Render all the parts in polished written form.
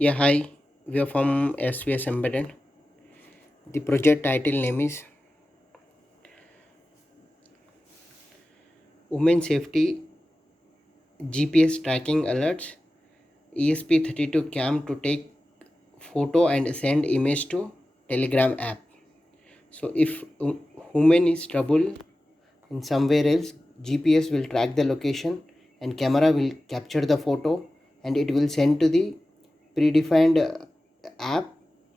Yeah, hi. We are from SVS Embedded. The project title name is Women Safety GPS Tracking Alerts ESP32 cam to take photo and send image to Telegram app. So if woman is trouble in somewhere else, GPS will track the location and camera will capture the photo and it will send to the predefined app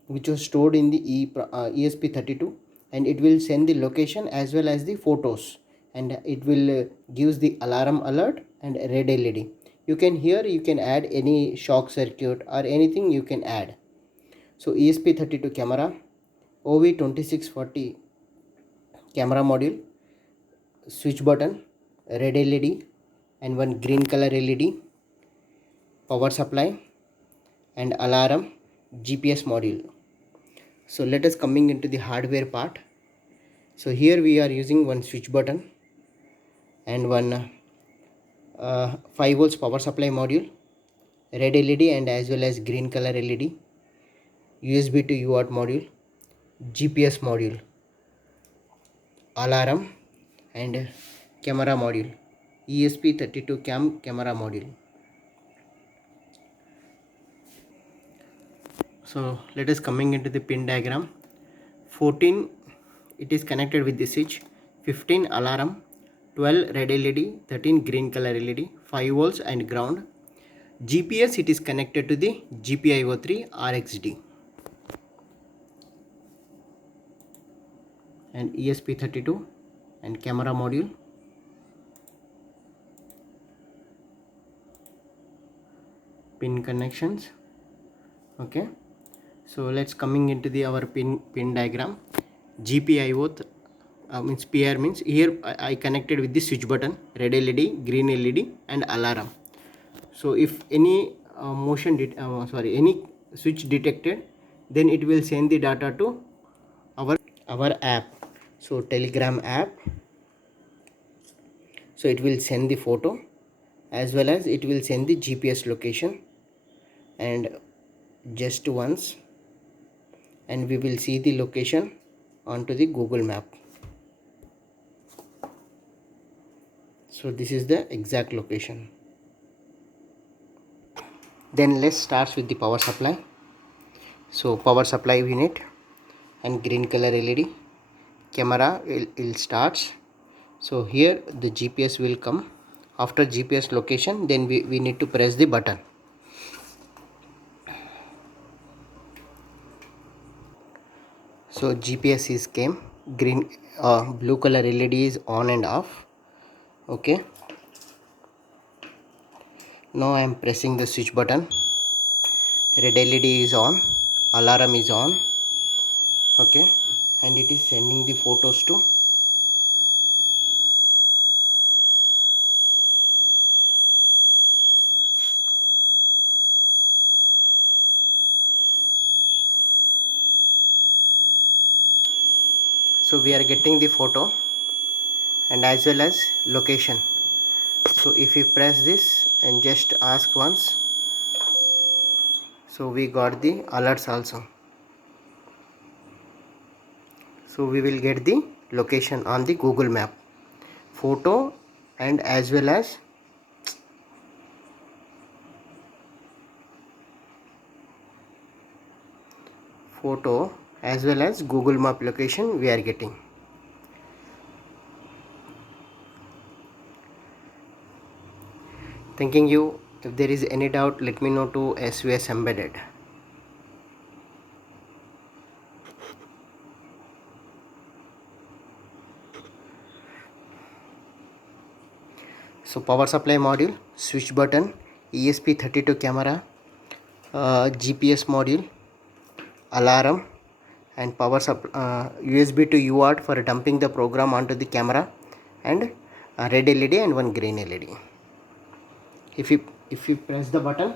which was stored in the ESP32, and it will send the location as well as the photos, and it will gives the alarm alert and red LED. You can add any shock circuit or anything you can add. So ESP32 camera, OV2640 camera module, switch button, red LED and one green color LED, power supply and alarm, GPS module. So let us coming into the hardware part. So here we are using one switch button and one 5 volts power supply module, red LED and as well as green color LED, USB to UART module, GPS module, alarm and camera module, ESP32 camera module. So let us coming into the pin diagram. 14 it is connected with the switch, 15 alarm, 12 red LED, 13 green color LED, 5 volts and ground. GPS it is connected to the GPIO3 RxD and ESP32 and camera module. Pin connections. Okay, so let's coming into the our pin diagram. GPIO means PR means here I connected with the switch button, red LED, green LED and alarm. So if any any switch detected, then it will send the data to our app. So Telegram app, so it will send the photo as well as it will send the GPS location, and just once, and we will see the location onto the Google map. So this is the exact location. Then let's start with the power supply. So power supply unit and green color LED, camera will starts. So here the GPS will come. After GPS location, then we need to press the button. So GPS is came, green blue color LED is on and off. Okay, now I am pressing the switch button, red LED is on, alarm is on. Okay, and it is sending the photos to. So we are getting the photo and as well as location. So if we press this and just ask once, so we got the alerts also. So we will get the location on the Google map, photo and as well as Google map location we are getting. Thanking you. If there is any doubt, let me know to SVS Embedded. So power supply module, switch button, ESP32 camera, GPS module, alarm and USB to UART for dumping the program onto the camera, and red LED and one green LED. If you press the button,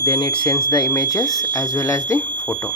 then it sends the images as well as the photo.